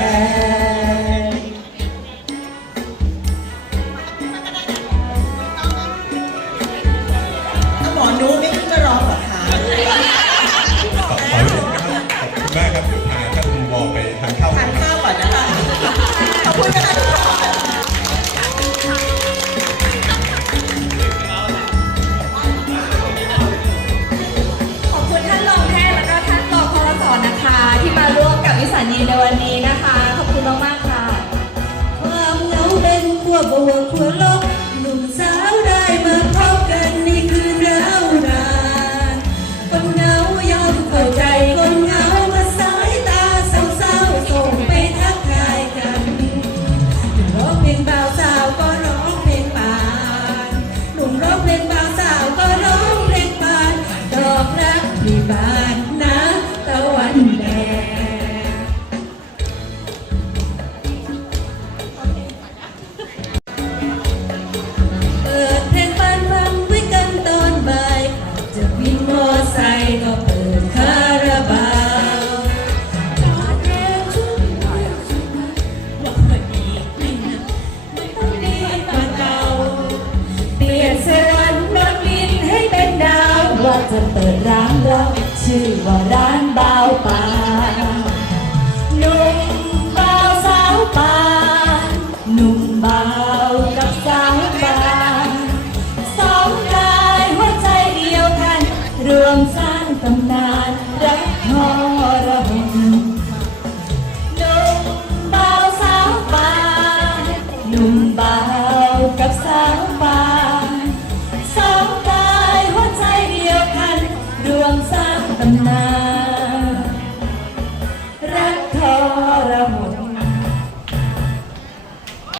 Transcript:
Yeah. บัวขัวโลกหนุ่มสาว ว่าจะเปิดร้านเราชื่อว่าร้านเบาวป่าหนุ่มเบาวสาวป่าหนุ่มเบาวกับสาวป่าสองกายหัวใจเดียวกัน รวมสร้างตำนานรักทรหดหนุ่มบ่าวสาวป่าหนุ่มเบา tâm ta